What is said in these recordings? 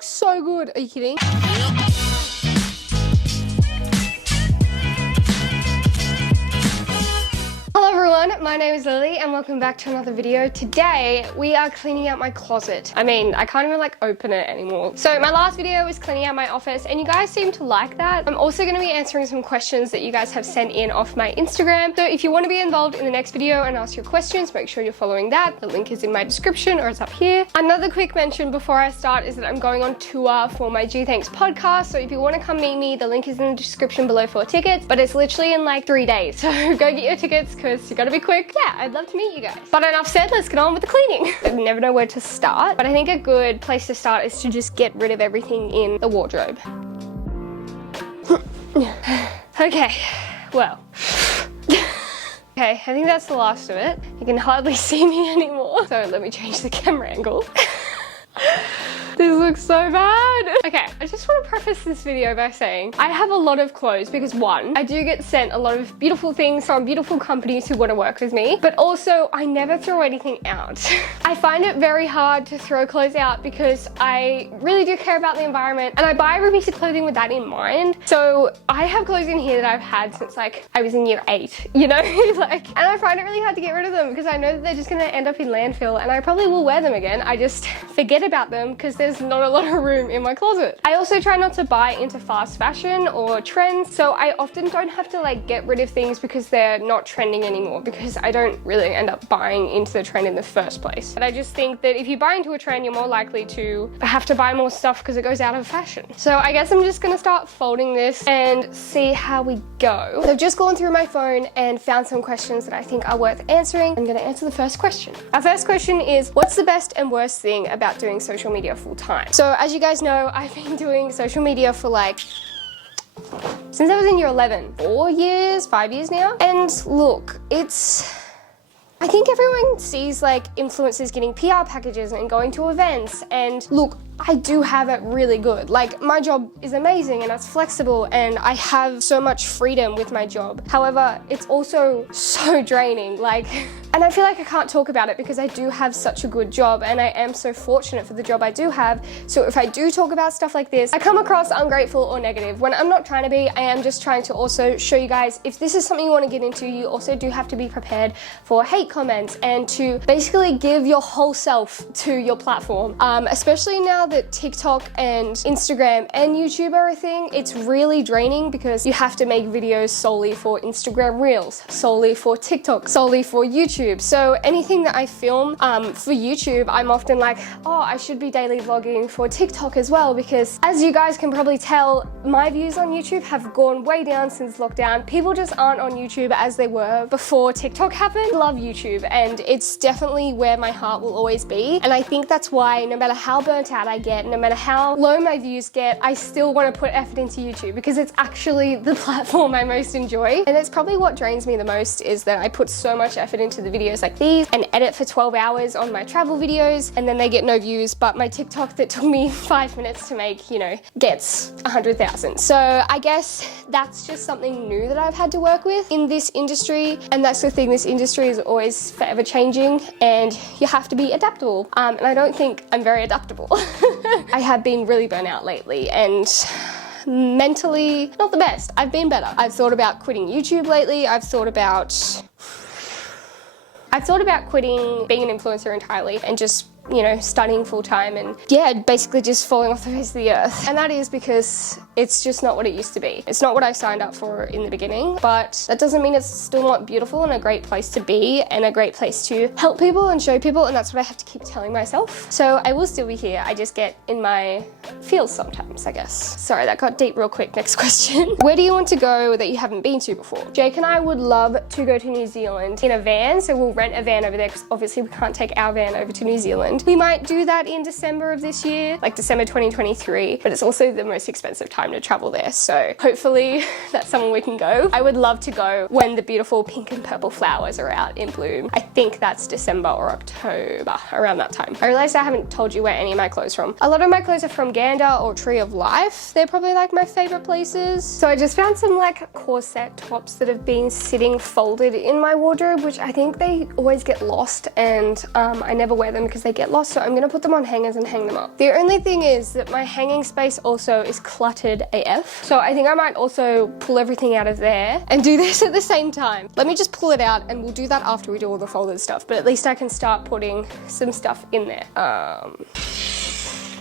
looks so good. Are you kidding? Hello everyone, my name is Lily and welcome back to another video. Today we are cleaning out my closet. I mean, I can't even like open it anymore. So my last video was cleaning out my office and you guys seem to like that. I'm also going to be answering some questions that you guys have sent in off my Instagram. So if you want to be involved in the next video and ask your questions, make sure you're following that. The link is in my description or it's up here. Another quick mention before I start is that I'm going on tour for my G Thanks podcast. So if you want to come meet me, the link is in the description below for tickets, but it's literally in like 3 days. So go get your tickets because you gotta be quick. Yeah, I'd love to meet you guys. But enough said, let's get on with the cleaning. I never know where to start, but I think a good place to start is to just get rid of everything in the wardrobe. Okay, well. Okay, I think that's the last of it. You can hardly see me anymore. So let me change the camera angle. This looks so bad. Okay, I just want to preface this video by saying I have a lot of clothes because one, I do get sent a lot of beautiful things from beautiful companies who want to work with me, but also I never throw anything out. I find it very hard to throw clothes out because I really do care about the environment and I buy every piece of clothing with that in mind. So I have clothes in here that I've had since like I was in year 8, you know? Like, and I find it really hard to get rid of them because I know that they're just gonna end up in landfill and I probably will wear them again. I just forget about them because there's not a lot of room in my closet. I also try not to buy into fast fashion or trends, so I often don't have to like get rid of things because they're not trending anymore because I don't really end up buying into the trend in the first place. But I just think that if you buy into a trend, you're more likely to have to buy more stuff because it goes out of fashion. So I guess I'm just gonna start folding this and see how we go. So I've just gone through my phone and found some questions that I think are worth answering. I'm gonna answer the first question. Our first question is, what's the best and worst thing about doing social media full time? So as you guys know, I've been doing social media for like, since I was in year 11, 4 years, 5 years now. And look, I think everyone sees like influencers getting PR packages and going to events, and look, I do have it really good. Like, my job is amazing and it's flexible and I have so much freedom with my job. However, it's also so draining, like, and I feel like I can't talk about it because I do have such a good job and I am so fortunate for the job I do have. So if I do talk about stuff like this, I come across ungrateful or negative when I'm not trying to be. I am just trying to also show you guys, if this is something you want to get into, you also do have to be prepared for hate comments and to basically give your whole self to your platform. Especially now that TikTok and Instagram and YouTube are a thing, it's really draining because you have to make videos solely for Instagram Reels, solely for TikTok, solely for YouTube. So anything that I film for YouTube, I'm often like, oh, I should be daily vlogging for TikTok as well, because as you guys can probably tell, my views on YouTube have gone way down since lockdown. People just aren't on YouTube as they were before TikTok happened. I love YouTube and it's definitely where my heart will always be. And I think that's why no matter how burnt out I get, no matter how low my views get, I still want to put effort into YouTube because it's actually the platform I most enjoy. And it's probably what drains me the most is that I put so much effort into the videos like these and edit for 12 hours on my travel videos and then they get no views, but my TikTok that took me 5 minutes to make, you know, gets 100,000. So I guess that's just something new that I've had to work with in this industry. And that's the thing, this industry is always forever changing and you have to be adaptable. And I don't think I'm very adaptable. I have been really burnt out lately and mentally not the best. I've been better. I've thought about quitting YouTube lately. I've thought about quitting being an influencer entirely and just, you know, studying full time and yeah, basically just falling off the face of the earth. And that is because it's just not what it used to be. It's not what I signed up for in the beginning, but that doesn't mean it's still not beautiful and a great place to be and a great place to help people and show people, and that's what I have to keep telling myself. So I will still be here. I just get in my feels sometimes, I guess. Sorry, that got deep real quick. Next question. Where do you want to go that you haven't been to before? Jake and I would love to go to New Zealand in a van, so we'll rent a van over there because obviously we can't take our van over to New Zealand. We might do that in December of this year, like December 2023, but it's also the most expensive time to travel there. So hopefully that's somewhere we can go. I would love to go when the beautiful pink and purple flowers are out in bloom. I think that's December or October, around that time. I realized I haven't told you where any of my clothes are from. A lot of my clothes are from Uganda or Tree of Life. They're probably like my favorite places. So I just found some like corset tops that have been sitting folded in my wardrobe, which I think they always get lost, and I never wear them because they get lost. So I'm gonna put them on hangers and hang them up. The only thing is that my hanging space also is cluttered AF. So I think I might also pull everything out of there and do this at the same time. Let me just pull it out and we'll do that after we do all the folded stuff, but at least I can start putting some stuff in there.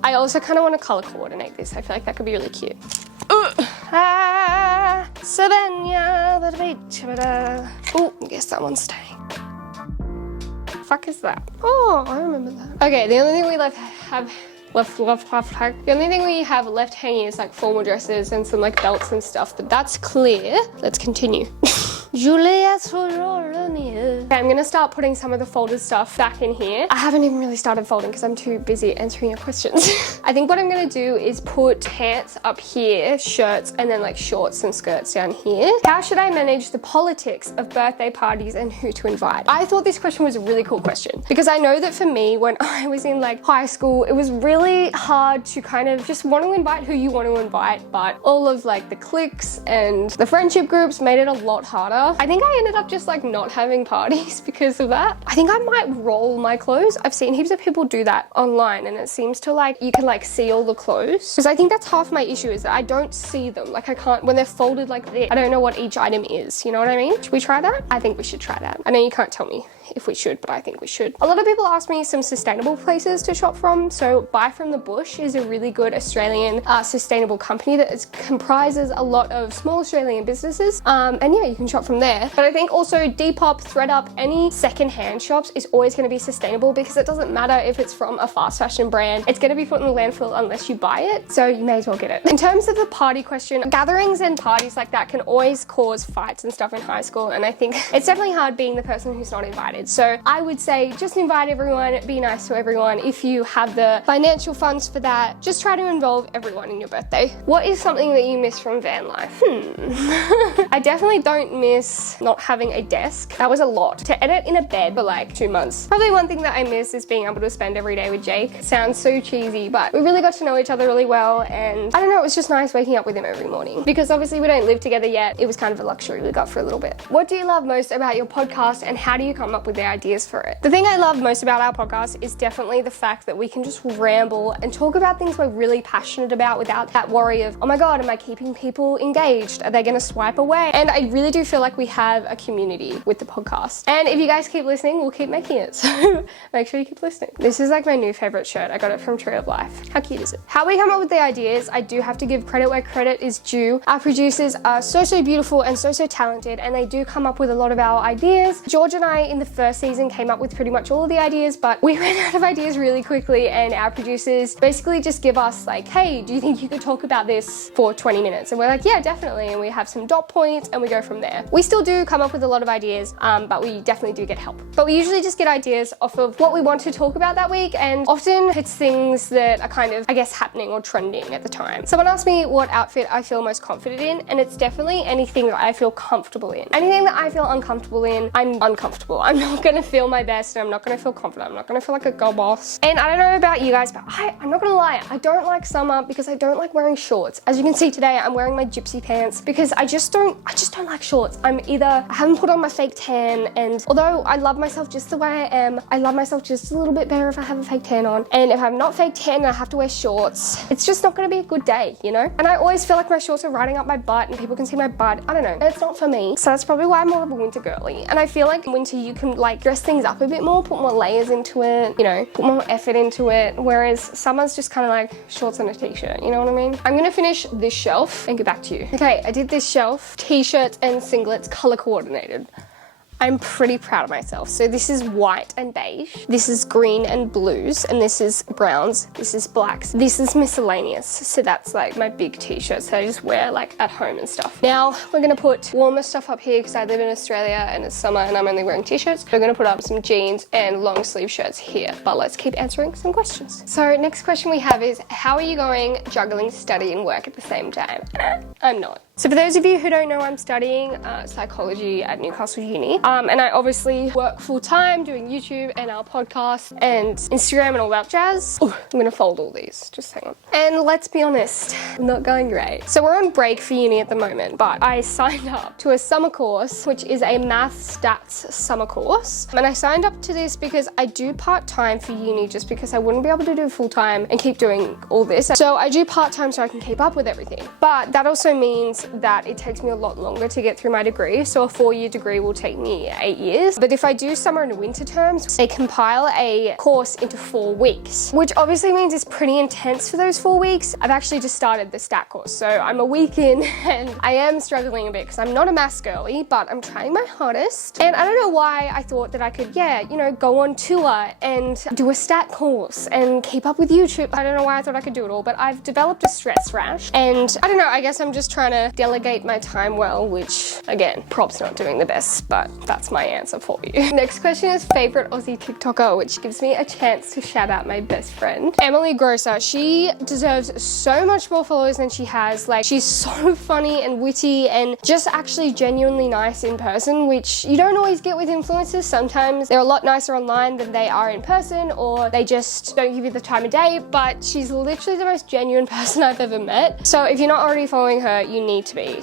I also kind of want to color coordinate this. I feel like that could be really cute. Savannah, the beach. Oh, I guess that one's staying. Fuck is that? Oh, I remember that. Okay, the only thing we have left hanging is like formal dresses and some like belts and stuff, but that's clear. Let's continue. Juliet's okay, I'm gonna start putting some of the folded stuff back in here. I haven't even really started folding because I'm too busy answering your questions. I think what I'm gonna do is put pants up here, shirts, and then like shorts and skirts down here. How should I manage the politics of birthday parties and who to invite? I thought this question was a really cool question because I know that for me, when I was in like high school, it was really hard to kind of just want to invite who you want to invite, but all of like the cliques and the friendship groups made it a lot harder. I think I ended up just like not having parties because of that. I think I might roll my clothes. I've seen heaps of people do that online, and it seems to like, you can like see all the clothes. Because I think that's half my issue, is that I don't see them. Like I can't, when they're folded like this, I don't know what each item is. You know what I mean? Should we try that? I think we should try that. I know you can't tell me if we should, but I think we should. A lot of people ask me some sustainable places to shop from. So Buy From the Bush is a really good Australian sustainable company that comprises a lot of small Australian businesses. And yeah, you can shop from there. But I think also Depop, ThredUp, any secondhand shops is always going to be sustainable because it doesn't matter if it's from a fast fashion brand. It's going to be put in the landfill unless you buy it. So you may as well get it. In terms of the party question, gatherings and parties like that can always cause fights and stuff in high school. And I think it's definitely hard being the person who's not invited. So I would say just invite everyone, be nice to everyone. If you have the financial funds for that, just try to involve everyone in your birthday. What is something that you miss from van life? I definitely don't miss not having a desk. That was a lot. To edit in a bed for like 2 months. Probably one thing that I miss is being able to spend every day with Jake. Sounds so cheesy, but we really got to know each other really well, and I don't know, it was just nice waking up with him every morning. Because obviously we don't live together yet, it was kind of a luxury we got for a little bit. What do you love most about your podcast, and how do you come up with the ideas for it? The thing I love most about our podcast is definitely the fact that we can just ramble and talk about things we're really passionate about without that worry of, oh my god, am I keeping people engaged? Are they gonna swipe away? And I really do feel like we have a community with the podcast. And if you guys keep listening, we'll keep making it. So make sure you keep listening. This is like my new favorite shirt. I got it from Tree of Life. How cute is it? How we come up with the ideas, I do have to give credit where credit is due. Our producers are so beautiful and so talented, and they do come up with a lot of our ideas. George and I in the first season came up with pretty much all of the ideas, but we ran out of ideas really quickly, and our producers basically just give us like, hey, do you think you could talk about this for 20 minutes? And we're like, yeah, definitely. And we have some dot points and we go from there. We still do come up with a lot of ideas, but we definitely do get help. But we usually just get ideas off of what we want to talk about that week, and often it's things that are kind of, I guess, happening or trending at the time. Someone asked me what outfit I feel most confident in, and it's definitely anything that I feel comfortable in. Anything that I feel uncomfortable in, I'm uncomfortable. I'm not gonna feel my best, and I'm not gonna feel confident. I'm not gonna feel like a girl boss. And I don't know about you guys, but I'm not gonna lie, I don't like summer because I don't like wearing shorts. As you can see today, I'm wearing my gypsy pants because I just don't like shorts. I haven't put on my fake tan, and although I love myself just the way I am, I love myself just a little bit better if I have a fake tan on. And if I'm not fake tan and I have to wear shorts, it's just not gonna be a good day, you know? And I always feel like my shorts are riding up my butt and people can see my butt. I don't know, it's not for me. So that's probably why I'm more of a winter girly. And I feel like in winter you can like dress things up a bit more, put more layers into it, you know, put more effort into it. Whereas summer's just kind of like shorts and a t-shirt, you know what I mean? I'm gonna finish this shelf and get back to you. Okay, I did this shelf, t-shirts and singlets color coordinated. I'm pretty proud of myself. So this is white and beige, this is green and blues, and this is browns, this is blacks, this is miscellaneous. So that's like my big t-shirts that I just wear like at home and stuff. Now we're gonna put warmer stuff up here because I live in Australia and it's summer and I'm only wearing t-shirts. We're gonna put up some jeans and long sleeve shirts here, but let's keep answering some questions. So next question we have is, how are you going juggling study and work at the same time? I'm not. So for those of you who don't know, I'm studying psychology at Newcastle Uni. And I obviously work full time doing YouTube and our podcast and Instagram and all that jazz. Ooh, I'm gonna fold all these, just hang on. And let's be honest, not going great. So we're on break for uni at the moment, but I signed up to a summer course, which is a math stats summer course. And I signed up to this because I do part-time for uni just because I wouldn't be able to do full-time and keep doing all this. So I do part-time so I can keep up with everything. But that also means that it takes me a lot longer to get through my degree. So a 4-year degree will take me 8 years. But if I do summer and winter terms, they compile a course into 4 weeks, which obviously means it's pretty intense for those 4 weeks. I've actually just started the stat course, so I'm a week in and I am struggling a bit because I'm not a maths girly, but I'm trying my hardest. And I don't know why I thought that I could, go on tour and do a stat course and keep up with YouTube. I don't know why I thought I could do it all, but I've developed a stress rash. And I don't know, I guess I'm just trying to delegate my time well, which again, props not doing the best, but that's my answer for you. Next question is favorite Aussie TikToker, which gives me a chance to shout out my best friend, Emily Grosser. She deserves so much more followers than she has. Like, she's so funny and witty and just actually genuinely nice in person, which you don't always get with influencers. Sometimes they're a lot nicer online than they are in person, or they just don't give you the time of day, but she's literally the most genuine person I've ever met. So if you're not already following her, you need to be.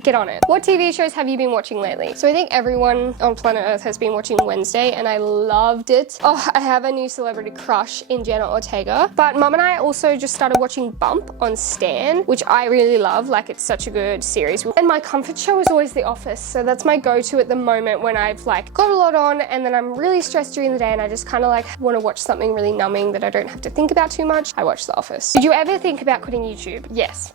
Get on it. What TV shows have you been watching lately? So I think everyone on planet Earth has been watching Wednesday and I loved it. Oh, I have a new celebrity crush in Jenna Ortega. But Mum and I also just started watching Bump on Stan, which I really love. Like, it's such a good series. And my comfort show is always The Office. So that's my go-to at the moment when I've got a lot on and then I'm really stressed during the day and I just kind of want to watch something really numbing that I don't have to think about too much. I watch The Office. Did you ever think about quitting YouTube? Yes.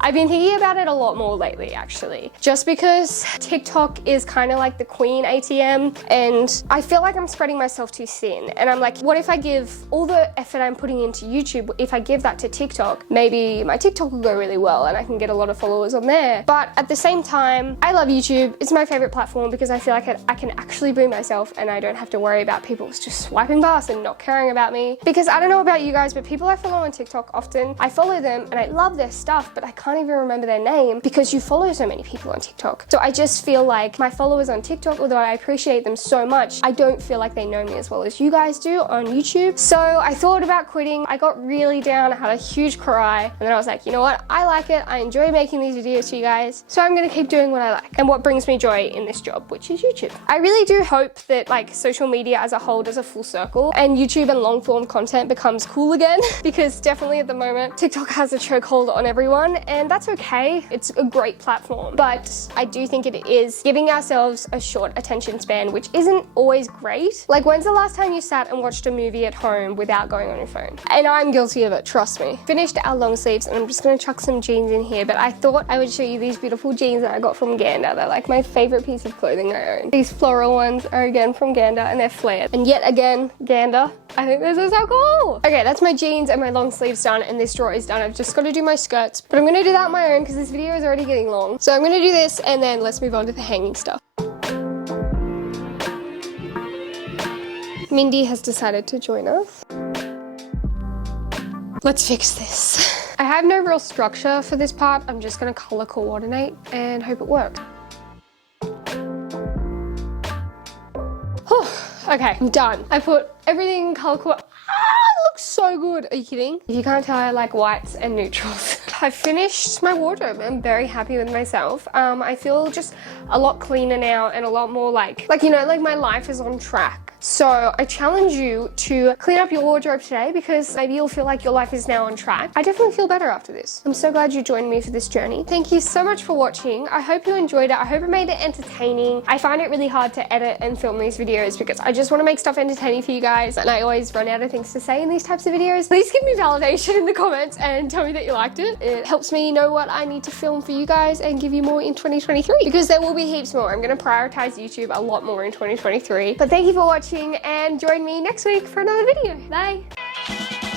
I've been thinking about it a lot more lately, actually. Just because TikTok is kind of like the queen ATM and I feel like I'm spreading myself too thin. And I'm like, what if I give all the effort I'm putting into YouTube, if I give that to TikTok, maybe my TikTok will go really well and I can get a lot of followers on there. But at the same time, I love YouTube. It's my favorite platform because I feel like I can actually be myself and I don't have to worry about people just swiping past and not caring about me. Because I don't know about you guys, but people I follow on TikTok often, I follow them and I love their stuff, but I can't even remember their name because you follow so many people on TikTok. So I just feel like my followers on TikTok, although I appreciate them so much, I don't feel like they know me as well as you guys do on YouTube. So I thought about quitting. I got really down. I had a huge cry. And then I was like, you know what? I like it. I enjoy making these videos for you guys. So I'm going to keep doing what I like and what brings me joy in this job, which is YouTube. I really do hope that social media as a whole does a full circle and YouTube and long form content becomes cool again because definitely at the moment, TikTok has a chokehold on everyone and that's okay. It's a great platform, but I do think it is giving ourselves a short attention span, which isn't always great. Like, when's the last time you sat and watched a movie at home without going on your phone? And I'm guilty of it, trust me. Finished our long sleeves and I'm just gonna chuck some jeans in here, but I thought I would show you these beautiful jeans that I got from Gander. They're like my favorite piece of clothing I own. These floral ones are again from Gander and they're flared. And yet again, Gander. I think this is so cool. Okay, that's my jeans and my long sleeves done and this drawer is done. I've just got to do my skirts, but I'm gonna do that on my own because this video is already getting long. So I'm gonna do this and then let's move on to the hanging stuff. Mindy has decided to join us. Let's fix this. I have no real structure for this part. I'm just gonna color coordinate and hope it works. Okay, I'm done. I put everything color coordinate. It looks so good. Are you kidding? If you can't tell, I like whites and neutrals. I finished my wardrobe. I'm very happy with myself. I feel just a lot cleaner now and a lot more like my life is on track. So I challenge you to clean up your wardrobe today because maybe you'll feel like your life is now on track. I definitely feel better after this. I'm so glad you joined me for this journey. Thank you so much for watching. I hope you enjoyed it. I hope it made it entertaining. I find it really hard to edit and film these videos because I just want to make stuff entertaining for you guys and I always run out of things to say in these types of videos. Please give me validation in the comments and tell me that you liked it. It helps me know what I need to film for you guys and give you more in 2023 because there will be heaps more. I'm going to prioritize YouTube a lot more in 2023. But thank you for watching and join me next week for another video. Bye.